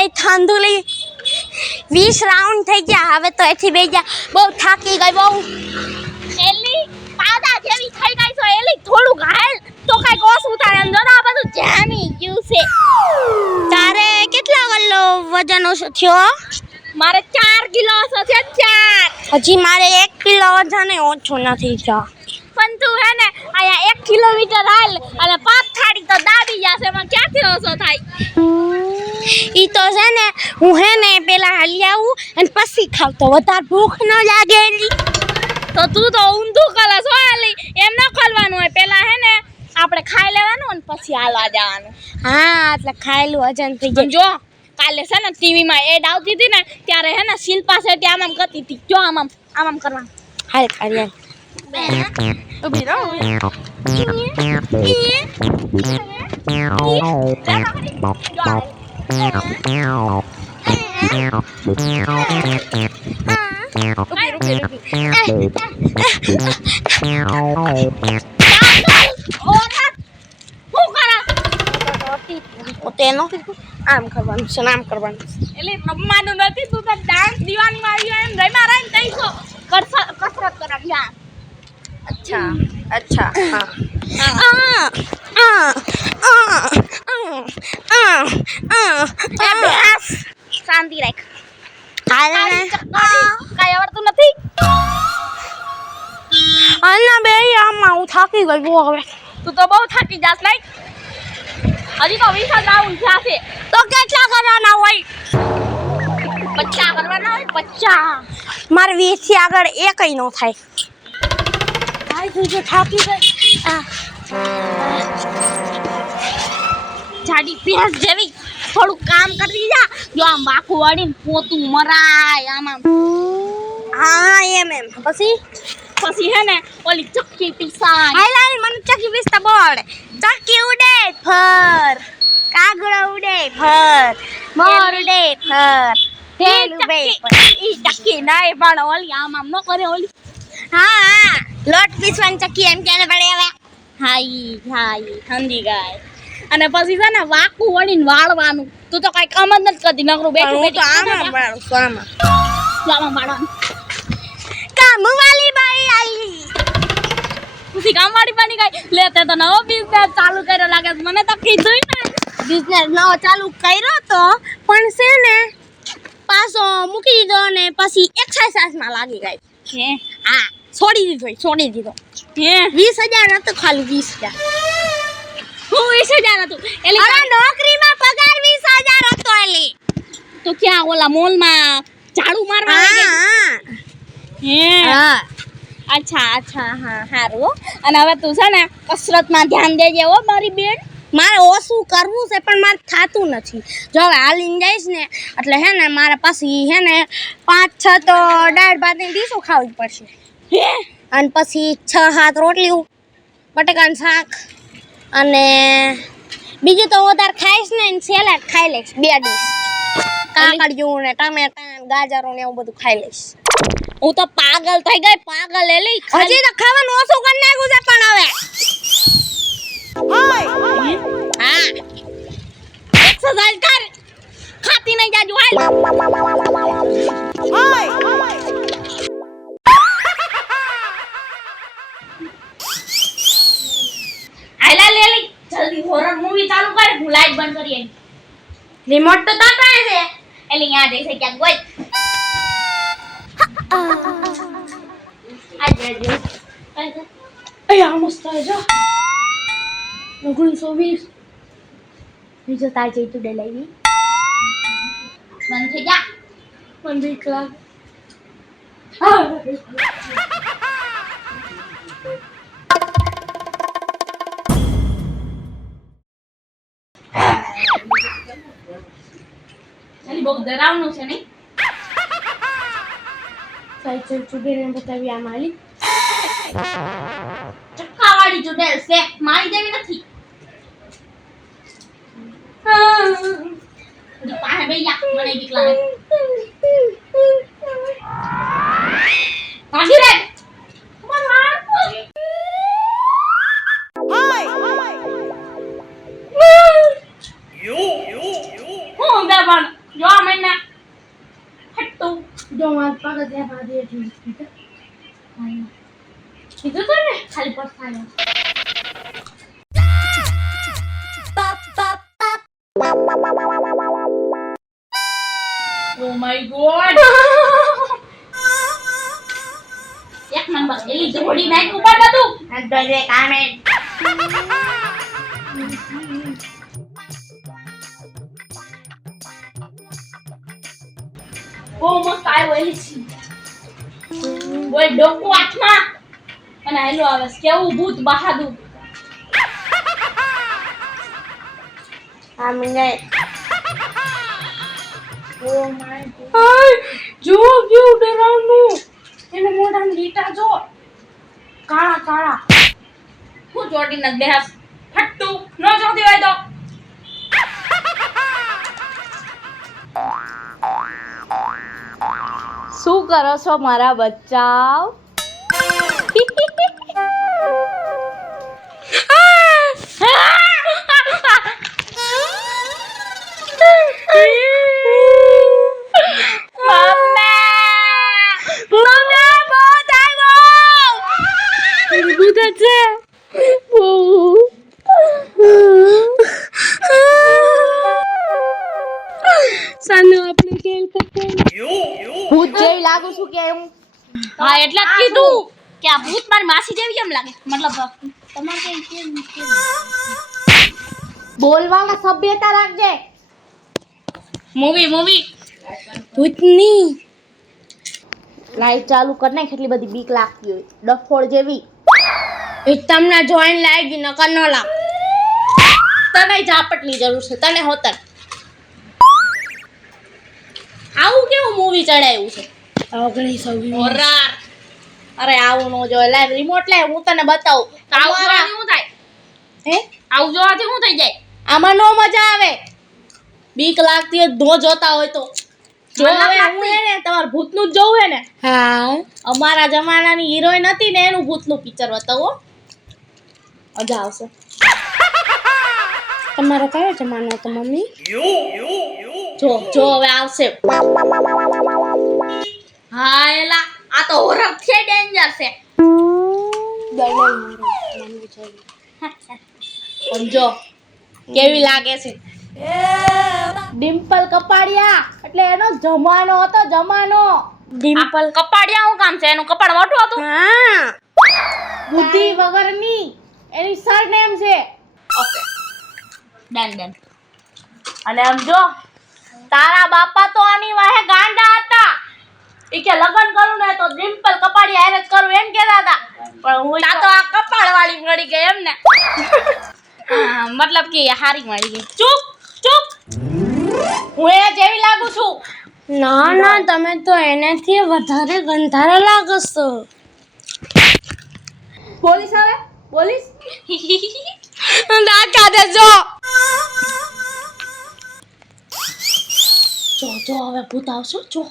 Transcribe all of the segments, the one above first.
એલી થાંધુલી 20 રાઉન્ડ થઈ ગયા હવે તો એથી બે ગયા બહુ થાકી ગઈ બહુ એલી પાદા જેવી થઈ ગઈ છો એલી થોડું ઘાલ તો કઈ ઓછું થાય એમ જો આ બધું જામી ગયું છે તારે કેટલા કિલો વજન ઓછો થયો મારે 4 કિલો ઓછો થયો 4 હજી મારે 1 કિલો વજન ઓછો નથી થયો પણ તું હે ને આયા 1 કિલોમીટર હાલ અને 5 થાળી તો દાબી જશે એમાં ક્યાંથી ઓછો થાય ઈ તો છે ને હું હે ને પેલા હાલી આવું અને પછી ખાવ તો વધારે ભૂખ ન લાગે તો તું તો ઊંધું કરે છો હાલી એમ ન કરવાનું હોય પેલા હે ને આપણે ખાઈ લેવાનું અને પછી હાલવા જવાનું હા એટલે ખાયેલું વજન થઈ જાય જો કાલે છે ને ટીવી માં એડ આવતી હતી ને ત્યારે હે ને શિલ્પા છે ત્યાં આમ કરતી હતી જો આમ કરવાનું હાલ ખાલી ઉભી રહો તેનો આમ કરવાનું છે આમ કરવાનું એટલે રમવાનું નથી તું તો ડાન્સ દીવાની આવી એમ રમ્યા રહી ને કઈ કસરત કરાવી આ अच्छा हाँ शांति राख કઈ આવડતું નથી અલ્લા બે આમાં હું થાકી ગઈ બહુ હવે તું તો બહુ થાકી જાસ નહીં હજી તો 20 રાઉન્ડ થયા છે તો કેટલા કરવાના હોય 50 કરવાના હોય 50 મારે 20 થી આગળ એકય નો થાય તું જો થાકી ગઈ જાડી ભેંસ જેવી થોડું કામ કરી જા જો આમ બાકુ વાળીને પોતું મરાય આમ હા એમ પછી હે ને ઓલી ચક્કી પીસાય હાલ મને ચક્કી પીસતા બહુ આવડે ચક્કી ઉડે ફર કાગળો ઉડે ફર મોર ઉડે ફર તેલ ઉડે ઈ ચક્કી નહીં પણ ઓલી આમ ન કરે ઓલી હા લોટ પીસવાની ચક્કી એમ કેને પડે હવે હાઈ સમજી ગઈ અને પછી છે ને વાકું વળીને વાળવાનું તું તો કઈ કામ જ નથી કરતી નકરું બેઠું બેઠું આમાં વાળું આમાં વાળવાનું કામ વાળી બાઈ આવી પછી કામ વાળી બની ગઈ લે તે તો નવો બિઝનેસ ચાલુ કર્યો લાગે મને તો કીધું ને બિઝનેસ નવો ચાલુ કર્યો તો પણ છે ને પાછો મૂકી દીધો ને પછી એક્સરસાઇઝ માં લાગી ગઈ હે હા છોડી દીધો હે 20,000 હતો ખાલી 20,000 હું 20,000 હતું એટલે અરે નોકરીમાં પગાર 20,000 હતો એટલે તો ક્યાં ઓલા મોલ માં ઝાડુ મારવા હે હા અચ્છા હા હારું અને હવે તું છે ને કસરત માં ધ્યાન દેજે હો મારી બેન મારે ઓછું કરવું છે પણ મારે થાતું નથી જો હવે હાલીને જઈશ ને એટલે હે ને મારે પછી હે ને 5-6 તો દાળ ભાતની ડીશો ખાવી પડશે અને પછી 6-7 રોટલી બટાકાનું શાક અને બીજું તો વધારે ખાઈશ ને સેલેડ ખાઈ લઈશ 2 ડીશ કાકડિયું ને ટમેટા ગાજરો ને એવું બધું ખાઈ લઈશ હું તો પાગલ થઈ ગઈ પાગલ એલી હજી તો ખાવાનું ઓછું કરી નાખ્યું છે પણ હવે હા એક્સરસાઇઝ કર ખાતી નહીં જાજુ હાલ જલ્દી હોરર મૂવી ચાલુ કર હું લાઈટ બંધ કરી રિમોટ તો તાર પાસે છે એટલે અહીંયા જઈ છે ક્યાંક ગોઈ આજે અયા મસ્ત જો 1920 બીજો તાર જઈ તું ડે લઈ બંધ થઈ જા બંધ થઈ કલા બહુ ડરાવનું છે નહીં સાઈડ ચુડેલને બતાવી આ માલી ચક્કાવાળી ચુડેલ છે મારી જેવી નથી પાસે બે યા મને બીક લાગે કાઢી રે જો મને હટ્ટુ જો માર પાગત દે બાદી કીધું કીધું તો ને ખાલી પસ્તાયો ઓ માય ગોડ એક નંબર એલી જોડી નાખ ઉપર બધું નાખ દે કામે ઓ મસ્ત આવ્યો એલી છે ઓય ડોકો હાથમાં અને આયલો આવે છે કેવું ભૂત બહાદુર આ મને ઓ માય હાય જો કેવું ડરાવનું એને મોઢામાં લીટા જો કાળા કાળા હું જોડી ન બેસ ફટ્ટુ ન જોતી હોય તો શું કરો છો મારા બચ્ચાઓ ભૂત જેવી લાગુ છું કે હું હા એટલે જ કીધું કે આ ભૂત મારી માસી જેવી કેમ લાગે મતલબ તમારે કેમ બોલવામાં સભ્યતા રાખજે મૂવી ભૂતની લાઈટ ચાલુ કર ને કેટલી બધી બીક લાગતી હોય ડફોળ જેવી એ તમને જોઈન લાગી નકર ન લાગ તને ઝાપટની જરૂર છે તને હોતર આવું કેવું મૂવી ચડાવ્યું છે 1920 હોરર અરે આવું નો જોય લાવ રિમોટ લાવ હું તને બતાવું આવું જોવાથી શું થાય હે આવું જોવાથી શું થઈ જાય આમાં નો મજા આવે બીક લાગતી હોય ધો જોતા હોય તો જો મને હવે લાગતી. હું હે ને તમાર ભૂતનું જ જોવું હે ને હા અમારા જમાનાની હિરોઈન હતી ને એનું ભૂતનું પિક્ચર બતાવો મજા આવશે તમારો કયો જમાનો હતો મમ્મી જો જો હવે આવશે હા એલા આ તો હોરર છે ડેન્જર છે સમજો કેવી લાગે છે ડિમ્પલ કપાડિયા એટલે એનો જમાનો હતો જમાનો ડિમ્પલ કપાડિયા હું કામ છે એનું કપાળ મોટું હતું હા બુદ્ધિ વગરની એની સરનેમ છે ઓકે ડન અને આમ જો તારા બાપા તો આની વાહે ગાંડા હતા ઈ કે લગન કરું ને તો ડિમ્પલ કપાડિયા હારે જ કરું એમ કહેતા હતા પણ હું તા તો આ કપાળ વાળી મળી ગઈ એમ ને મતલબ કે હારી મળી ગઈ ચૂપ હું એ જેવી લાગુ છું ના તમે તો એનાથી વધારે ગંધારા લાગો છો પોલીસ આવે પોલીસ દાંત કાઢે જો હવે ભૂત આવશો જો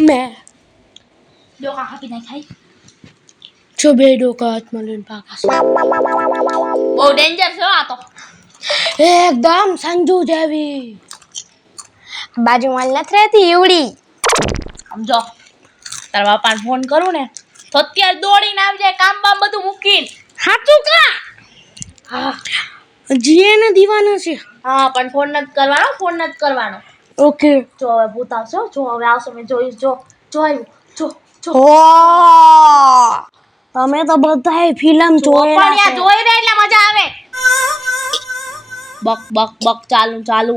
મે ડોકા કાપી નાખાય જો બે ડોકા હાથમાં લઈને પાકા બહુ ડેન્જર છે આ તો એકદમ સંજુ જેવી બાજુમાં નથી રહેતી એવડી સમજો તારા બાપાને ફોન કરું ને તો અત્યારે દોડીને આવી જાય કામ બામ બધું મૂકીને સાચું કા હા જીએને દીવાનો છે હા પણ ફોન નથી કરવાનો ઓકે જો હવે ભૂત આવશે હો. જો હવે આવશે મેં જોઈશ જો આવ્યું જો તમે તો બધાય ફિલ્મ પણ યાર જોઈ રે એટલે મજા આવે બક ચાલુ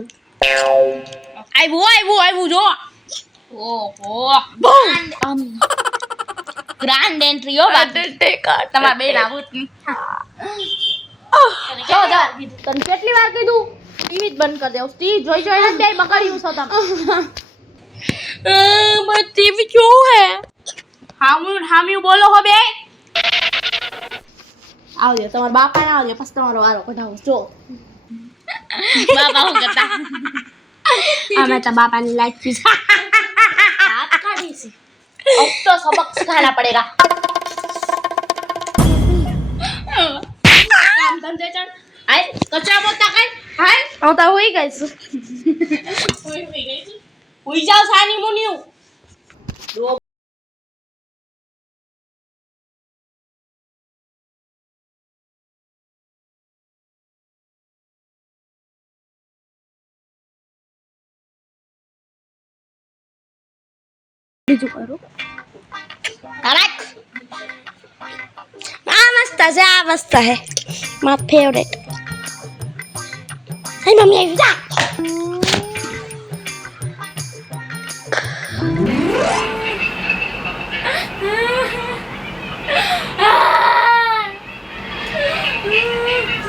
આવ્યું જો ઓહો ગ્રાન્ડ એન્ટ્રી હો બાકી તમાર બેન આવું જ નહીં જો તને કેટલી વાર કીધું ટીવી જ બંધ કરી દેવ ટીવી જોઈને બે બગડ્યું છો તમે ટીવી ક્યું હે હામ્યું બોલો હો બે આવજો તમારા બાપા ને આવજો પછી તમારો વારો કઢાવો જો બાપા હું કરતા અમે તો બાપાની લાઈફ પીસ हाथ काढ़ी सी अब तो सबक सिखाना पड़ेगा काम धंधे चल हाय कचरा बोलता काय हाय હું તો હોઈ ગઈ છું હુઈ જાવ સાની મુનિયું. બીજું કરું કરેક્ટ આ મસ્ત છે આ મસ્ત હે માય ફેવરેટ હે મમ્મી આવી જા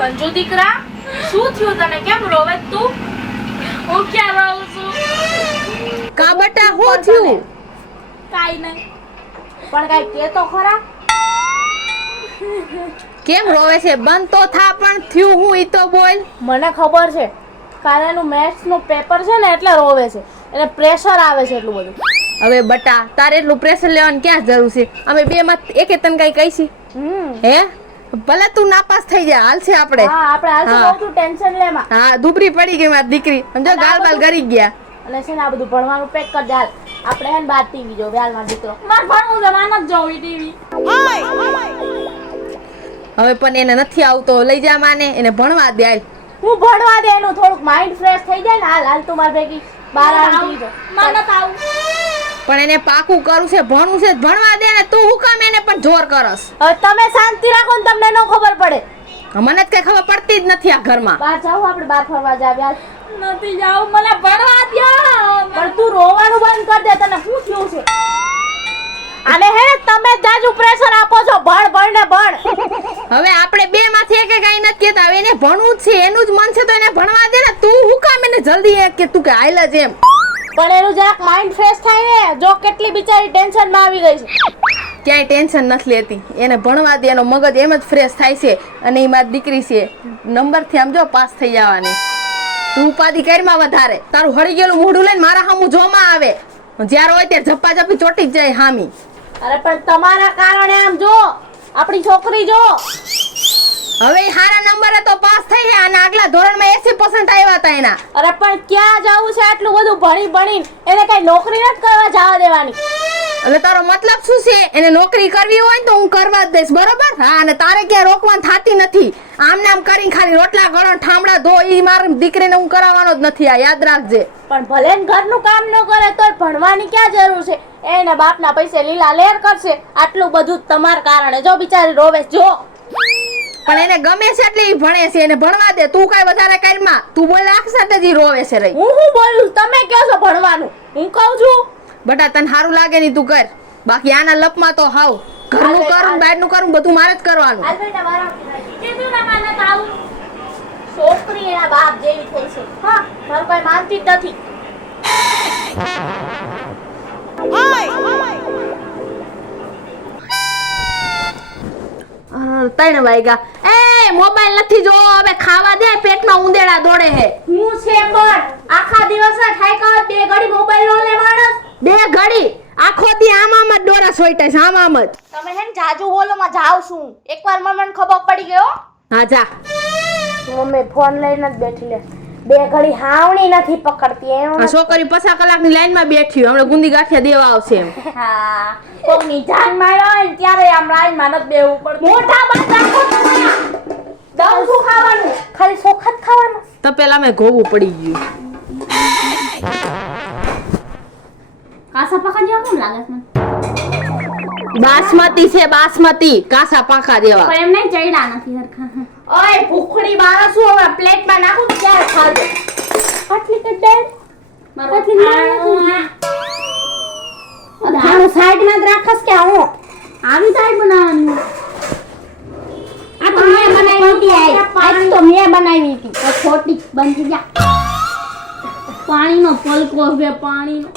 સંજુ દીકરા શું થયું તને કેમ રોવે તું? હું ક્યાં રહું છું? કા બટા હું થયું? કાઈ નહીં પણ કાઈ કે તો ખરા. કેમ રોવે છે? બંધ તો થા પણ થયું હું ઈ તો બોલ. મને ખબર છે કાલે એનું મેથ્સ નું પેપર છે ને એટલે રોવે છે. એને પ્રેશર આવે છે એટલું બધું. હવે બટા તારે એટલું પ્રેશર લેવાની ક્યાં જરૂર છે? અમે બે માં એકે તને કઈ કહીશી હે? ભલે તું નાપાસ થઈ જા હાલ છે આપણે. હા આપણે હાલ હા. તો તું ટેન્શન લે માં. હા દુબરી પડી ગઈ મારી દીકરી સમજો ગાલ બાલ ગરી ગયા. અને છે ને આ બધું ભણવાનું પેક કર દે હાલ. આપણે હે ને બાર ટીવી જો હાલ માર દીકરો. માર ભણવું છે માન જ જોવી ટીવી. હવે પણ એને નથી આવતો લઈ જા માને એને ભણવા દે હાલ. હું ભણવા દે એનું થોડુંક માઇન્ડ ફ્રેશ થઈ જાય ને હાલ હાલ તું માર ભેગી બાર આવી જો. માન જ આવું. પણ એને પાકું કરું છે ભણવું છે ભણવા દે ને તું હું કામ એને પણ જોર કરસ? હવે તમે શાંતિ રાખો ને તમને ન ખબર પડે. મને જ કઈ ખબર પડતી જ નથી આ ઘરમાં. બહાર જાવ આપણે બહાર ફરવા જાવ યાર. નથી જાવ મને ભણવા દ્યો. પણ તું રોવાનું બંધ કર દે તને શું થયું છે? આને હે ને તમે જાજુ પ્રેશર આપો છો ભણ ભણ ને ભણ. હવે આપણે બે માંથી એક કઈ નથી કેતા હવે એને ભણવું જ છે એનું જ મન છે તો એને ભણવા દે ને તું હું કામ એને જલ્દી કે તું કે હાલ જ એમ. પણ એનું જરાક માઇન્ડ ફ્રેશ થાય ને જો કેટલી બિચારી ટેન્શન માં આવી ગઈ છે. ક્યાંય ટેન્શન નથી લેતી એને ભણવા દે એનો મગજ એમ જ ફ્રેશ થાય છે અને એ મારી દીકરી છે નંબર થી આમ જો પાસ થઈ જવાની. તું ઉપાધિ કરમાં વધારે તારું હળી ગયેલું મોઢું લઈને મારા સામું જોમાં આવે જ્યારે હોય ત્યારે ઝપ્પા ઝપ્પી ચોટી જ જાય હામી. અરે પણ તમારા કારણે આમ જો આપણી છોકરી જો હવે ઈ હારા નંબરે તો પાસ થઈ છે અને આગલા ધોરણમાં 80% આવ્યા હતા એના. અરે પણ ક્યાં જાવું છે આટલું બધું ભણી ભણીને એને કઈ નોકરી નથી કરવા જવા દેવાની. એટલે તારો મતલબ શું છે? એને નોકરી કરવી હોય ને તો હું કરવા જ દઈશ બરોબર. હા અને તારે ક્યાં રોકવાનું થાતી નથી. આમ નામ કરીને ખાલી રોટલા ગળો ઠામડા ધો ઈ મારી દીકરીને હું કરાવવાનો જ નથી આ યાદ રાખજે. પણ ભલે ને ઘરનું કામ ન કરે તોય ભણવાની ક્યાં જરૂર છે? એને બાપના પૈસે લીલા લેર કરશે આટલું બધું તમારા કારણે. જો બિચારી રોવે જો. પણ એને ગમે છે એટલે ઈ ભણે છે એને ભણવા દે તું કઈ વધારે કરમાં તું બોલ રાખશે એટલે જ ઈ રોવે છે રહી. હું બોલું તમે કહો છો ભણવાનું હું કહું છું. બટા તને સારું લાગે ની તું કર બાકી આના લપમાં તો હાવ ઘરનું કરું બહારનું કરું બધું મારે જ કરવાનું. હાલ બેટા મારા કીધું ના માને તો આવું છોકરી એના બાપ જેવી થઈ છે. હા મારું કોઈ માનતી જ નથી. ત્રણ વાગ્યા એ મોબાઈલ નથી જોવો હવે ખાવા દે પેટમાં ઉંદેડા દોડે હે. હું છે પણ આખા દિવસના ઠાયકા બે ઘડી મોબાઈલ નો લે માણસ. બે ઘડી આખો દી આમ જ દોરા સોઈટે છે આમ જ. તમે હે ને જાજુ બોલોમાં જાવ છું એકવાર મને ખબર પડી ગયો. હા જા મમ્મી ફોન લઈને જ બેઠી લે બે ઘડી હાવણી નથી પકડતી એમ. આ છોકરી 5 કલાકની લાઈનમાં બેઠી હમણાં ગુંદી ગાંઠિયા દેવા આવશે એમ. હા કોની જાન માર્યો હોય ને ત્યારે આમ લાઈનમાં નથી બેવું પડતું. મોઢા બંધ રાખો તમે. દઉં શું ખાવાનું? ખાલી ચોખા જ ખાવાનું. તો પેલા મેં ગોવું પડી ગયું. કાસા પાકા જેવા કેમ લાગે છે મને? બાસમતી છે બાસમતી કાસા પાકા જેવા. પણ એમ નહીં ચડ્યા નથી હરખા. ઓય ભૂખડી માણસ હું હવે પ્લેટમાં નાખું ત્યારે ખાજો. આટલી કે ડેડ આટલી મારું સાઈડમાં જ રાખસ કે હું આવી સાઈડ બનાવવાનું. આ તો મેં બનાવી હતી આજ તો મેં બનાવી હતી. આ ખોટી બંધ થઈ જા. પાણીનો પલકો છે પાણીનો.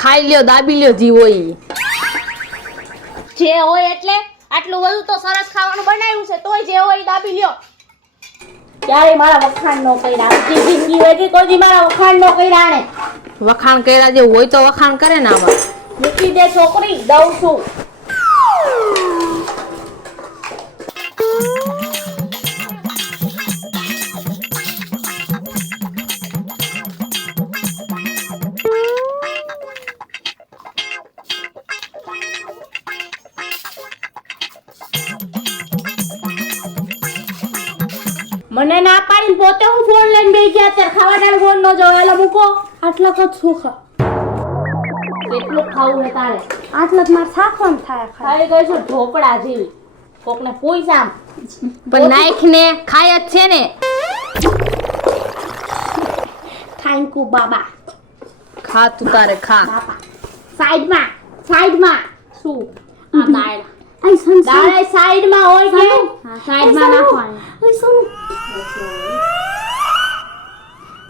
ખાઈ લ્યો દાબી લ્યો જીવો ઈ. જે હોય એટલે આટલું બધું તો સરસ ખાવાનું બનાવ્યું છે તોય જે હોય ઈ દાબી લ્યો. ક્યારે મારા વખાણ નો કર્યા આખી જિંદગી વેઠી કોઈ દી મારા વખાણ નો કર્યા ને. વખાણ કર્યા જે હોય તો વખાણ કરે ને આમાં. મૂકી દે છોકરી દઉં છું. મને ના પાડીને પોતે હું ફોન લઈને બેસી ગયા અત્યારે ખાવા ટાણે ફોન ન જોવો એટલે મૂકો. આટલા કદ સુખા કેટલું ખાવું હે તારે? આટલા જ મારે સાખવાનું થાય ખાઈ ગઈ છું ઢોકળા જેવી. કોકને પૂછ આમ. પણ નાખ ને ખાય જ છે ને. થેન્ક યુ બાબા. ખા તું તારે ખા. સાઈડમાં સાઈડમાં શું આ દાળ આઈ સન દાળ સાઈડમાં હોય કે હા સાઈડમાં નાખવાની. ઓય સન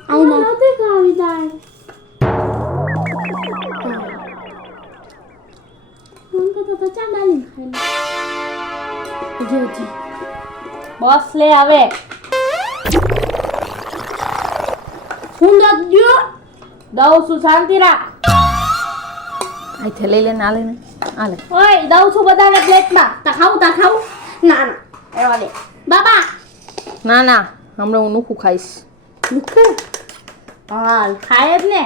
આઈ ના નથી ખાવી દાળ. મન તો ચા ડાલી ખાઈ જી બસ લે હવે હું દઉં છું શાંતિ રાખ. અહીંથી લઈ લે ને આલે ને આલે. ઓય દઉં છું બધાને પ્લેટમાં. તા ખાવું ના ના એવા દે બાબા. ના ના હમણાં હું નુખું ખાઈશ. નુખું હા ખાય જ ને.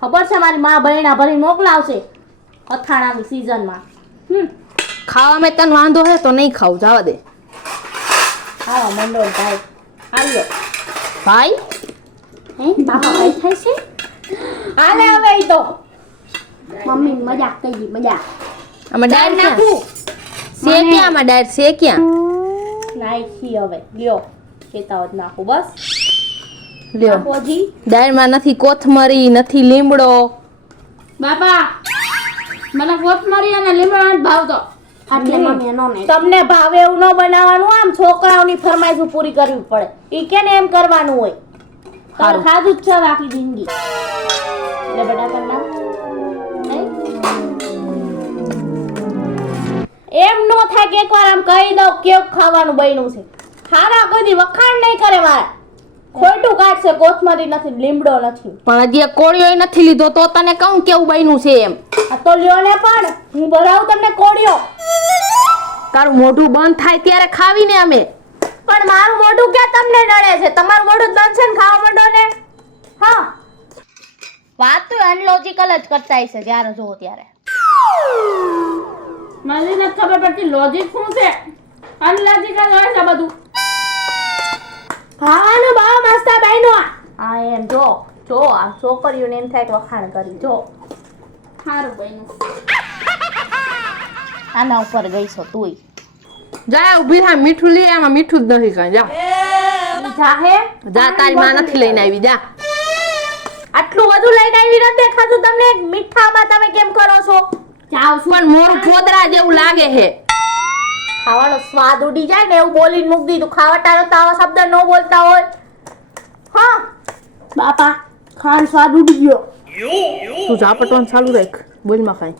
ખબર છે મારી માં બહેણા ભરી મોકલાવશે અથાણાની સીઝનમાં. ખાવામાં તને વાંધો હે તો નહીં ખાવું જવા દે. હા મંડો ભાઈ હાલ્યો ભાઈ હે બાબા ભાઈ થાય છે. હાલે હવે ઈ તો મમ્મી મજાક કરી મજાક. આમાં ડાળ નાખું સે મને- ક્યાં આમાં ડાળ સે ક્યાં નાખી હવે લ્યો ખેતાવત નાખું બસ. લ્યો નાખો જી દાળમાં નથી કોથમરી નથી લીમડો. બાબા મને કોથમરી અને લીમડો નથી ભાવતો. એટલે મમ્મી નો નહીં. તમને ભાવે એવું ન બનાવવાનું. આમ છોકરાઓની ફરમાઈશ પૂરી કરવી પડે. ઈ કે ને એમ કરવાનું હોય. તાર હારું. ખાધું જ છે આખી જિંદગી. એટલે બેટા તને ના એમ નો થાય કે એકવાર આમ કહી દઉં કેવું ખાવાનું બન્યું છે. હારા કોઈ દી વખાણ નહીં કરે મારે. ખોટું કાઢશે કોથમરી નથી લીમડો નથી. પણ હજી કોળિયો નથી લીધો તો તને કહું કેવું બન્યું છે એમ. આ તો લ્યો ને પણ હું ભરાવું તમને કોળિયો. તારું મોઢું બંધ થાય ત્યારે ખાવીને અમે. પણ મારું મોઢું ક્યાં તમને નડે છે? તમારું મોઢું દંશે ને ખાવા માંડો ને. હા વાત તો અનલોજિકલ જ કરતા હશે જ્યારે જોવો ત્યારે. મને નથી ખબર પડતી લોજિક શું છે. અનલોજિકલ હોય છે બધું. ખાવાનો બહુ મસ્ત બન્યો. આ એમ જો જો આ છોકરીઓને એમ થાય કે વખાણ કરી જો સારું બન્યું. આના ઉપર ગઈ છો તુંય. જા ઊભી થા મીઠું લઈ આમાં મીઠું જ નથી કાંઈ જા. જાહે જા તારી માં નથી લઈને આવી જા. આટલું બધું લઈને આવી નથી દેખાતું તમને. મીઠામાં તમે કેમ કરો છો? જાવ છું પણ મોરું ફોદરા જેવું લાગે હે. ખાવાનો સ્વાદ ઉડી જાય ને એવું બોલીને મૂકી દીધું. ખાવટાનો તો આવા શબ્દ ન બોલતા હોય. હા બાપા ખાવાનો સ્વાદ ઉડી ગયો. તું ઝાપટવાનું ચાલુ રાખ બોલમાં ખાઈ.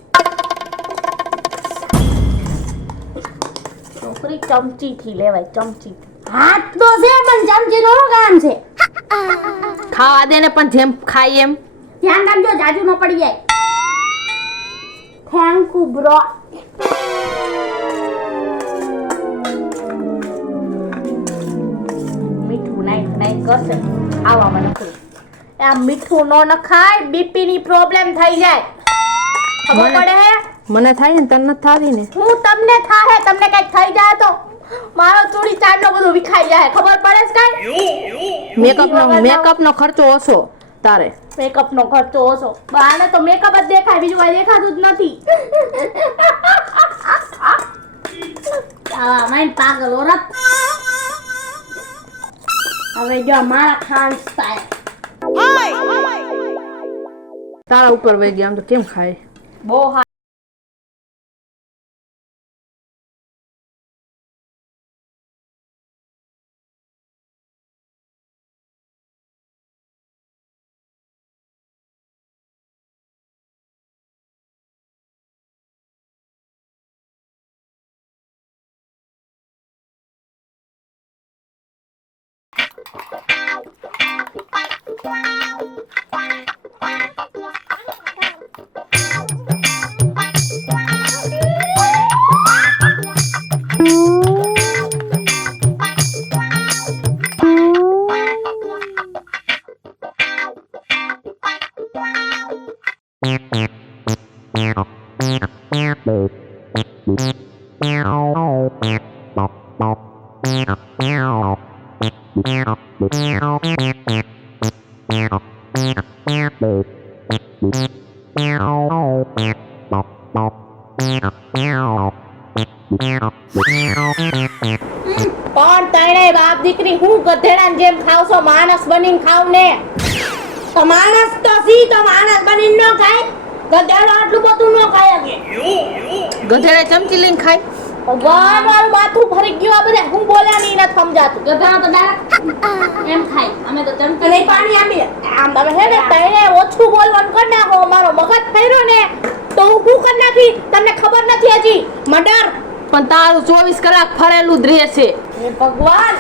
છોકરી ચમચીથી લેવાય ચમચી. હાથ તો છે પણ ચમચીનો કામ છે. ખાવા દે ને પણ જેમ ખાય એમ. ધ્યાન રાખજો જાજુ ન પડી જાય. Thank you bro. મીઠું નાઈ કરશે આવામાં નખરું. આ મીઠું ન નખાય બીપી ની પ્રોબ્લેમ થઈ જાય. ખબર પડે હે? મને થાય ને તને નથી થાતી ને. હું તમને થાહે તમને કઈક થઈ જાય તો મારો ચોરી ચાંદલો બધું વિખાઈ જાય. ખબર પડે છે કઈ? મેકઅપ નો ખર્ચો ઓછો તારે. મેકઅપ નો ખર્ચો ઓછો. બાને તો મેકઅપ જ દેખાય બીજું કઈ દેખાતું જ નથી. આવા માઈન પાગલ ઓરત. હવે જો મારા ખાન સ્ટાઈલ તારા ઉપર વહી ગયા આમ તો કેમ ખાય. બહુ પણ તણે બાપ દીકરી હું ગધેડાની જેમ ખાવશો? માણસ બનીને ખાવ ને. તો માણસ તો સી તો માણસ બનીને ન ખાય. ગધેડો આટલું બધું ન ખાય કે. ગધેડા ચમચી લઈને ખાય. ભગવાન મારું માથું ફરી ગયું. આ બધા હું બોલ્યા નહીં નથી સમજાતું. ગધા તો ડાયરેક્ટ એમ ખાય. અમે તો ચમચી અને પાણી આપી આમ તમે હે ને તણે ઓછું બોલવાનું કરી નાખો. મારો મગજ ફેર્યો ને તો હું શું કરી નાખી તમને ખબર નથી હજી. મર્ડર. પણ તારું 24 કલાક ફરેલું જ રહેશે. હે ભગવાન,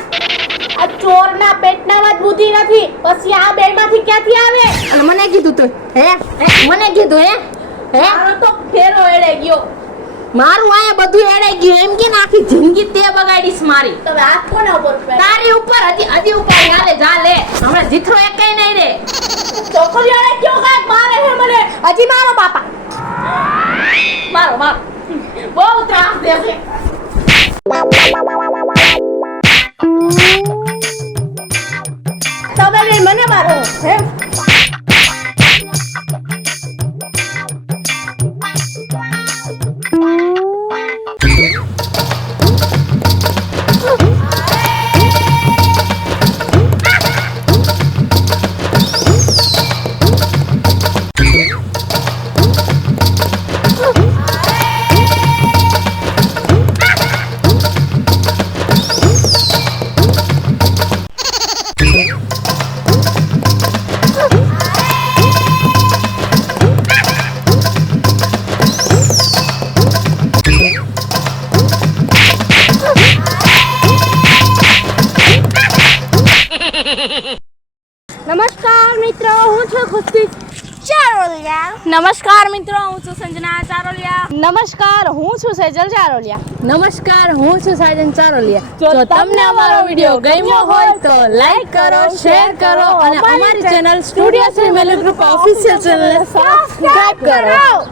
આ ચોરના પેટનામાં જ બુદ્ધિ નથી, પછી આ બેમાંથી ક્યાંથી આવે? અને મને કીધું તું મને કીધું હે મારો તો ફેરો એડે ગયો. મારું આયા બધું એડાઈ ગયું. એમ કે આખી જિંદગી તે બગાડીશ મારી. તમે હાથ કોના ઉપર ઉપાડ્યા? તારી ઉપર હજી ઉપર હાલે જા લે. હમણાં જીથરો એકેય નહીં રે. છોકરીઓ એડે ગયો કાંઈક મારે હે મને. હજી મારો બાપા. મારો બાપ બહુ ત્રાસ દે છે. તમે બે મને મારો હે. નમસ્કાર મિત્રો, હું છું ખુશી ચારોલિયા. નમસ્કાર મિત્રો, હું છું સંજના ચારોલિયા. નમસ્કાર, હું છું સેજલ ચારોલિયા. નમસ્કાર, હું છું સાજન ચારોલિયા. જો તમને અમારો વિડિયો ગમ્યો હોય તો લાઈક કરો, શેર કરો અને અમારી channel studio family group official ચેનલને સબસ્ક્રાઇબ કરો.